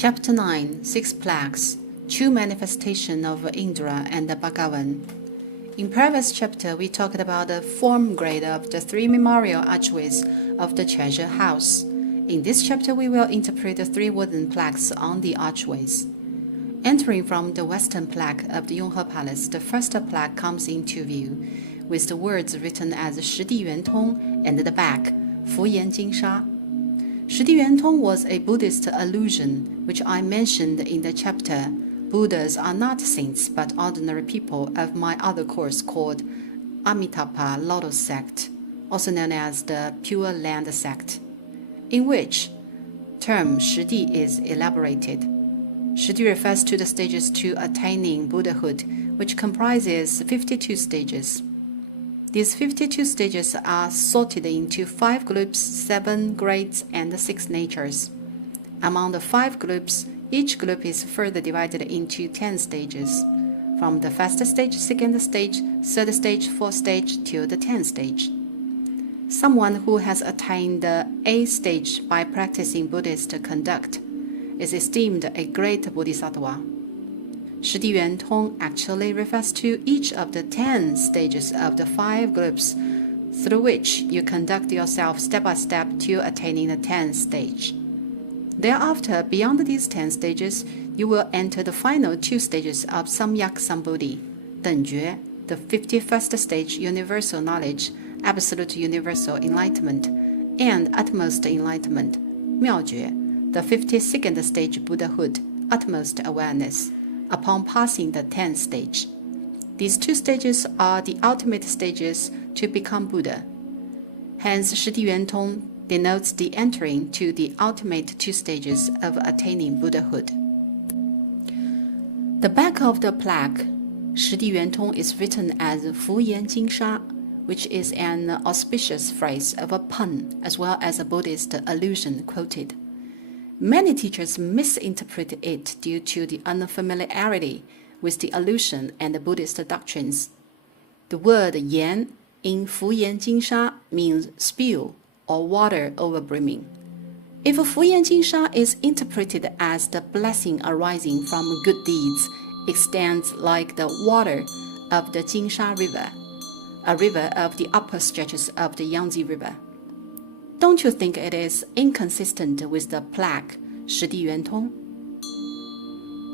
Chapter 9, Six Plagues, True Manifestation of Indra and the Bhagavan. In previous chapter, we talked about the form grade of the three memorial archways of the treasure house. In this chapter, we will interpret the three wooden plaques on the archways. Entering from the western plaque of the Yonghe Palace, the first plaque comes into view, with the words written as 十地圆通 and the back, 福严金沙. 十地圆通 was a Buddhist allusion, which I mentioned in the chapter. Buddhas are not saints but ordinary people of my other course called Amitabha Lotus sect, also known as the Pure Land sect, in which term 十地 is elaborated. 十地 refers to the stages to attaining Buddhahood, which comprises 52 stages. These 52 stages are sorted into 5 groups, 7 grades, and 6 natures. Among the 5 groups, each group is further divided into 10 stages, from the first stage, second stage, third stage, fourth stage, till the 10th stage. Someone who has attained the 8th stage by practicing Buddhist conduct is esteemed a great bodhisattva. 十地圆通 actually refers to each of the 10 stages of the 5 groups through which you conduct yourself step by step to attaining the 10th stage. Thereafter, beyond these 10 stages, you will enter the final 2 stages of Samyak Sambodhi, 等觉, the 51st stage universal knowledge, absolute universal enlightenment, and utmost enlightenment, 妙觉, the 52nd stage Buddhahood, utmost awareness, upon passing the 10th stage. These 2 stages are the ultimate stages to become Buddha. Hence, 十地圆通 denotes the entering to the ultimate 2 stages of attaining Buddhahood. The back of the plaque, 十地圆通 is written as 福严金沙, which is an auspicious phrase of a pun as well as a Buddhist allusion quoted. Many teachers misinterpret it due to the unfamiliarity with the allusion and the Buddhist doctrines. The word yan in 福严金沙 means spill or water overbrimming. If 福严金沙 is interpreted as the blessing arising from good deeds, extends like the water of the Jinsha River, a river of the upper stretches of the Yangtze River. Don't you think it is inconsistent with the plaque 十地圆通?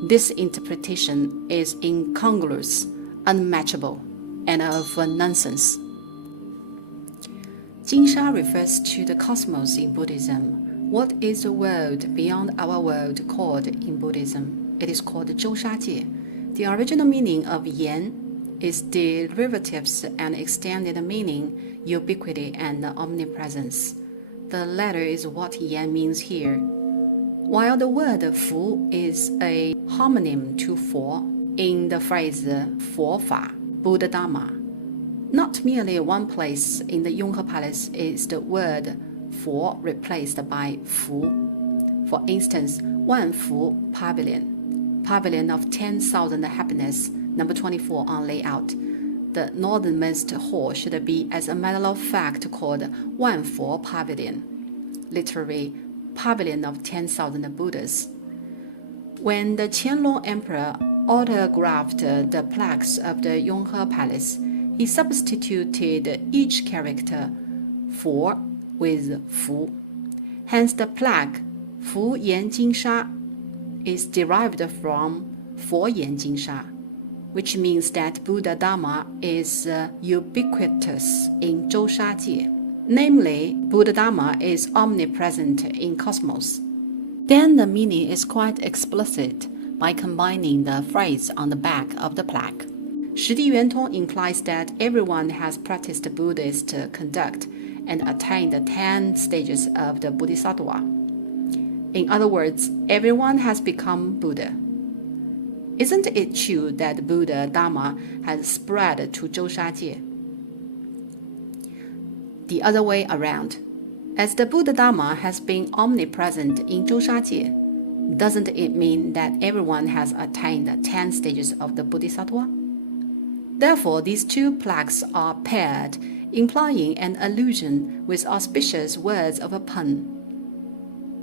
This interpretation is incongruous, unmatchable, and of nonsense. Jinsha refers to the cosmos in Buddhism. What is the world beyond our world called in Buddhism? It is called 周沙界. The original meaning of yan is derivatives and extended meaning, ubiquity and omnipresence. The latter is what yan means here. While the word 福 is a homonym to 佛 in the phrase 佛法 Buddha Dharma, not merely one place in the Yonghe Palace is the word 佛 replaced by 福. For instance, 万福 pavilion, pavilion of 10,000 happiness, number 24 on layout. The northernmost hall should be, as a matter of fact, called 万佛 pavilion, literally pavilion of 10,000 Buddhas. When the Qianlong Emperor autographed the plaques of the Yonghe Palace, he substituted each character 佛 with 福. Hence the plaque 福严金沙 is derived from 佛严金沙, which means that Buddha Dharma is ubiquitous in 周沙界. Namely, Buddha Dharma is omnipresent in cosmos. Then the meaning is quite explicit by combining the phrase on the back of the plaque. 十地圆通 implies that everyone has practiced Buddhist conduct and attained the 10 stages of the Bodhisattva. In other words, everyone has become Buddha. Isn't it true that Buddha Dharma has spread to 周沙界? The other way around. As the Buddha Dharma has been omnipresent in 周沙界, doesn't it mean that everyone has attained the 10 stages of the Bodhisattva? Therefore, these 2 plaques are paired, implying an allusion with auspicious words of a pun.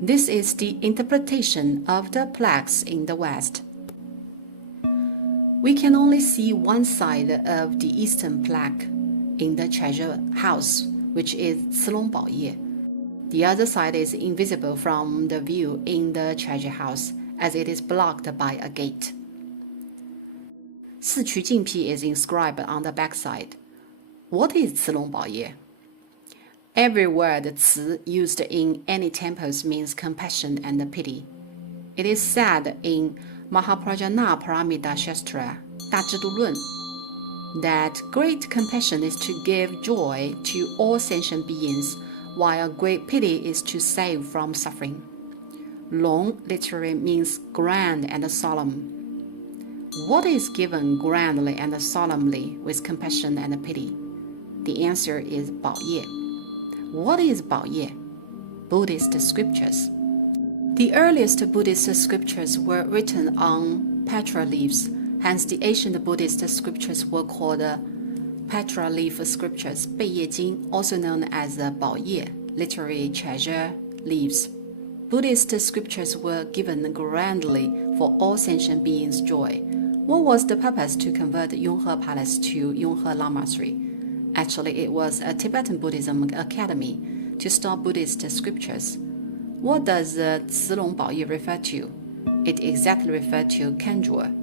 This is the interpretation of the plaques in the West. We can only see one side of the eastern plaque in the treasure house, which is 慈龙宝业. The other side is invisible from the view in the treasure house, as it is blocked by a gate. 四渠净辟 is inscribed on the backside. What is 慈龙宝业? Every word 慈 used in any temples means compassion and pity. It is said in Mahaprajna Paramita Shastra, 大智度论, that great compassion is to give joy to all sentient beings, while great pity is to save from suffering. Long literally means grand and solemn. What is given grandly and solemnly with compassion and pity? The answer is 宝业. What is 宝业? Buddhist scriptures. The earliest Buddhist scriptures were written on petra leaves, hence the ancient Buddhist scriptures were called petra leaf scriptures, 贝叶经, also known as 宝业, literally treasure leaves. Buddhist scriptures were given grandly for all sentient beings' joy. What was the purpose to convert Yonghe Palace to Yonghe Lamasery? Actually, it was a Tibetan Buddhism academy to start Buddhist scriptures. What does 慈龙宝业 refer to? It exactly refers to Kanjur,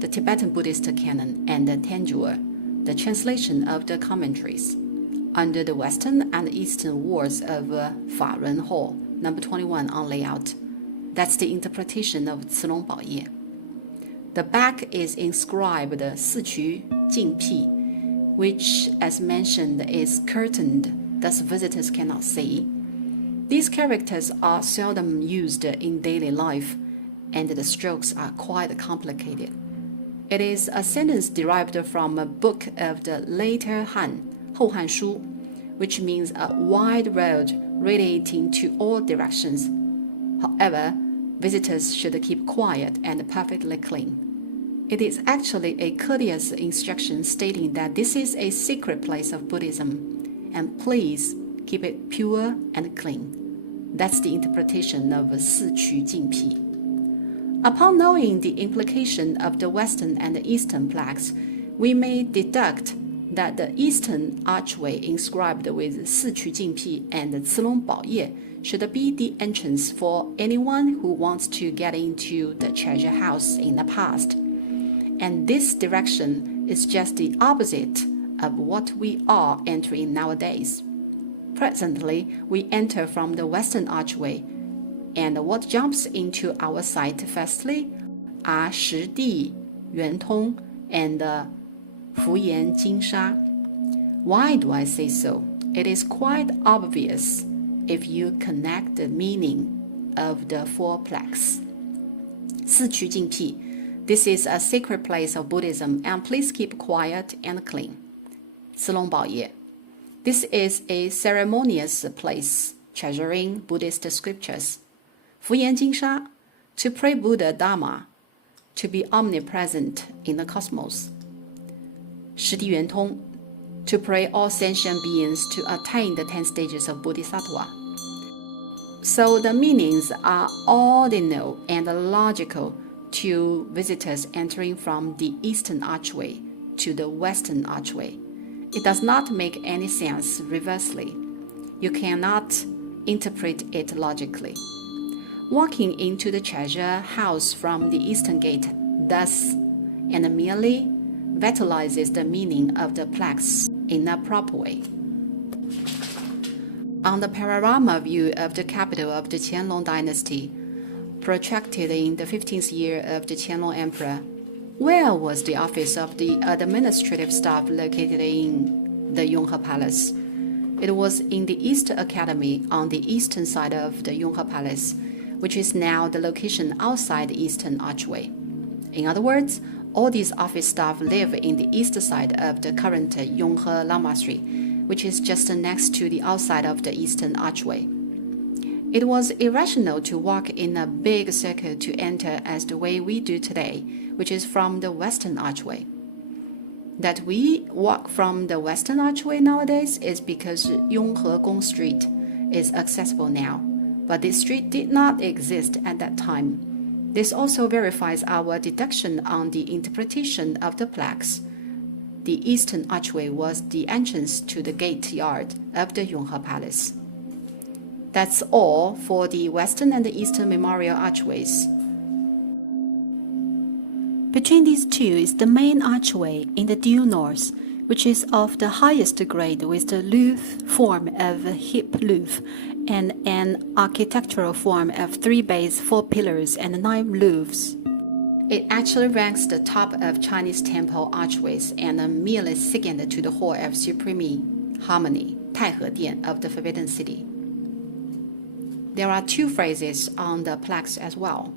the Tibetan Buddhist canon, and Tanjur, the translation of the commentaries, under the western and eastern walls of Faren Hall, number 21 on layout. That's the interpretation of 慈龙宝业. The back is inscribed 四渠净辟, which, as mentioned, is curtained, thus visitors cannot see. These characters are seldom used in daily life, and the strokes are quite complicated. It is a sentence derived from a book of the later Han, 后汉书, which means a wide road radiating to all directions. However, visitors should keep quiet and perfectly clean. It is actually a courteous instruction stating that this is a secret place of Buddhism, and please keep it pure and clean. That's the interpretation of 四渠净辟. Upon knowing the implication of the western and the eastern plaques, we may deduct that the eastern archway inscribed with 四渠净辟 and 慈龙宝业 should be the entrance for anyone who wants to get into the treasure house in the past. And this direction is just the opposite of what we are entering nowadays. Presently, we enter from the western archway, and what jumps into our sight firstly are 实地圆通 and 福岩金沙. Why do I say so? It is quite obvious if you connect the meaning of the four plaques. 四渠净辟. This is a sacred place of Buddhism, and please keep quiet and clean. 慈龙宝业. This is a ceremonious place, treasuring Buddhist scriptures. 福岩金沙, to pray Buddha Dharma, to be omnipresent in the cosmos. 实地圆通, to pray all sentient beings to attain the 10 stages of Bodhisattva. So the meanings are ordinal and logical to visitors entering from the eastern archway to the western archway. It does not make any sense reversely. You cannot interpret it logically. Walking into the treasure house from the eastern gate thus and merely vitalizes the meaning of the plaques in a proper way. On the panorama view of the capital of the Qianlong dynasty, protracted in the 15th year of the Qianlong Emperor, where was the office of the administrative staff located in the Yonghe Palace? It was in the East Academy on the eastern side of the Yonghe Palace, which is now the location outside the eastern archway. In other words, all these office staff live in the east side of the current Yonghe Lamasery, which is just next to the outside of the eastern archway. It was irrational to walk in a big circle to enter as the way we do today, which is from the western archway. That we walk from the western archway nowadays is because Yonghe Gong Street is accessible now, but this street did not exist at that time. This also verifies our deduction on the interpretation of the plaques. The eastern archway was the entrance to the gate yard of the Yonghe Palace. That's all for the western and the eastern memorial archways. Between these two is the main archway in the due north, which is of the highest grade with the louvre form of a hip louvre and an architectural form of 3 bays, 4 pillars, and 9 louvres. It actually ranks the top of Chinese temple archways and merely second to the Hall of Supreme Harmony, Taihe Dian of the Forbidden City. There are 2 phrases on the plaques as well.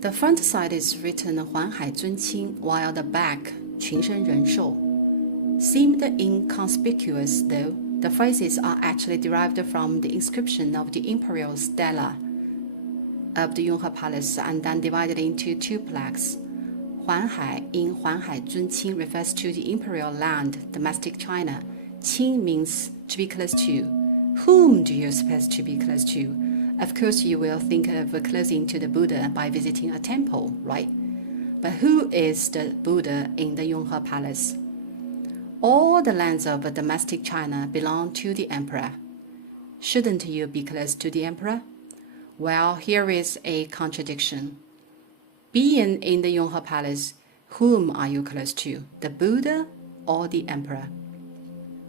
The front side is written 环海尊亲, while the back 群生人寿. Seemed inconspicuous though, the phrases are actually derived from the inscription of the imperial stela of the Yonghe Palace and then divided into 2 plaques. 环海 in 环海尊亲 refers to the imperial land, domestic China. 亲 means to be close to. Whom do you suppose to be close to? Of course, you will think of closing to the Buddha by visiting a temple, right? But who is the Buddha in the Yonghe Palace? All the lands of domestic China belong to the emperor. Shouldn't you be close to the emperor? Well, here is a contradiction. Being in the Yonghe Palace, whom are you close to, the Buddha or the emperor?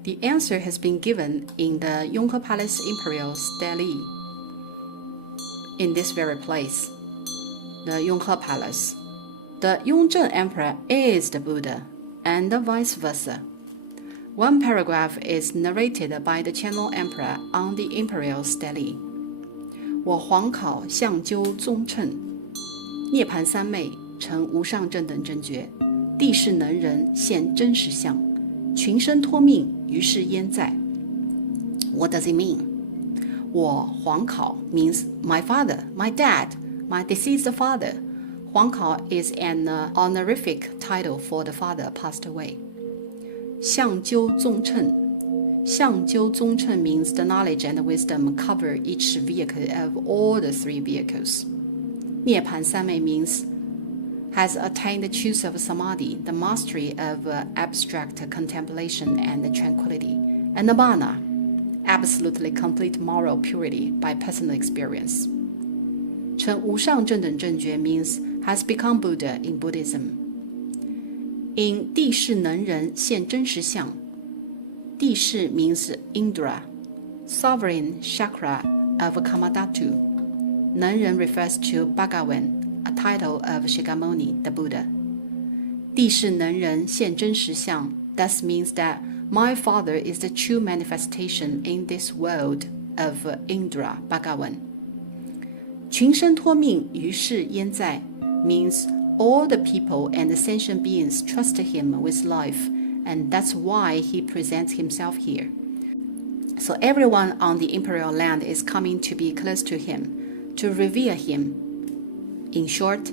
The answer has been given in the Yonghe Palace Imperial Stele. In this very place, the Yonghe Palace, the Yongzheng Emperor is the Buddha, and vice versa. One paragraph is narrated by the Qianlong Emperor on the Imperial Stele. 我皇考相究宗称，涅盘三昧成无上正等正觉，地势能人现真实相，群生托命于是焉在。What does it mean? 我皇考 means my father, my dad, my deceased father. 皇考 is an honorific title for the father passed away. 相究宗称 相究宗称 means the knowledge and wisdom cover each vehicle of all the 3 vehicles. 涅盘三昧 means has attained the truth of samadhi, the mastery of abstract contemplation and tranquility, and nirvana, absolutely complete moral purity by personal experience. 成无上正等正觉 means has become Buddha in Buddhism. In 地势能人现真实相, 地势 means Indra, sovereign chakra of Kamadhatu. 能人 refers to Bhagawan, a title of Shakyamuni, the Buddha. 地势能人现真实相 thus means that my father is the true manifestation in this world of Indra, Bhagawan. 群生托命于是焉在 means all the people and the sentient beings trust him with life, and that's why he presents himself here. So everyone on the imperial land is coming to be close to him, to revere him. In short,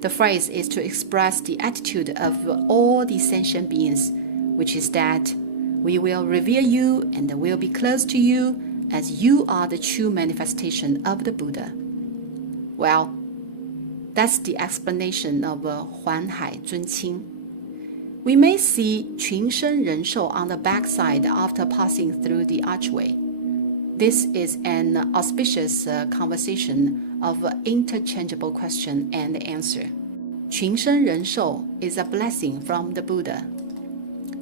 the phrase is to express the attitude of all the sentient beings, which is that we will revere you and will be close to you as you are the true manifestation of the Buddha. Well, that's the explanation of 环海尊亲. We may see 群生人寿 on the backside after passing through the archway. This is an auspicious conversation of interchangeable question and answer. 群生人寿 is a blessing from the Buddha.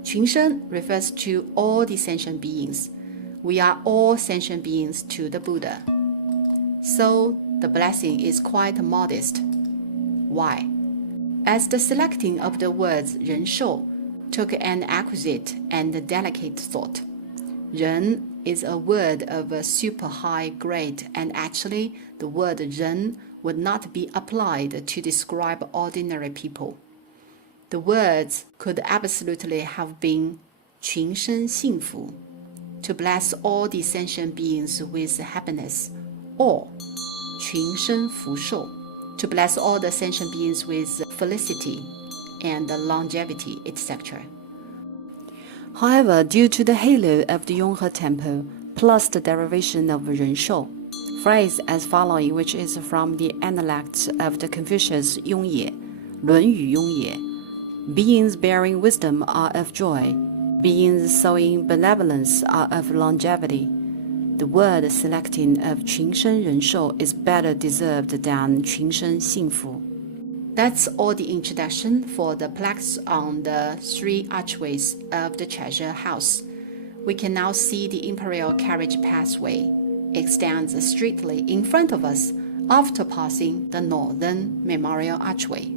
群生 refers to all the sentient beings. We are all sentient beings to the Buddha. So the blessing is quite modest. Why? As the selecting of the words 人寿 took an exquisite and delicate thought. 人 is a word of a super high grade, and actually the word 人 would not be applied to describe ordinary people. The words could absolutely have been 群生幸福, to bless all the sentient beings with happiness, or 群生福寿, to bless all the sentient beings with felicity and longevity, etc. However, due to the halo of the Yonghe Temple, plus the derivation of 人寿, phrase as following, which is from the Analects of the Confucius Yonghe, 论语 Yonghe. Beings bearing wisdom are of joy. Beings sowing benevolence are of longevity. The word selecting of 群生人寿 is better deserved than 群生幸福. That's all the introduction for the plaques on the 3 archways of the treasure house. We can now see the imperial carriage pathway. It stands straightly in front of us after passing the northern memorial archway.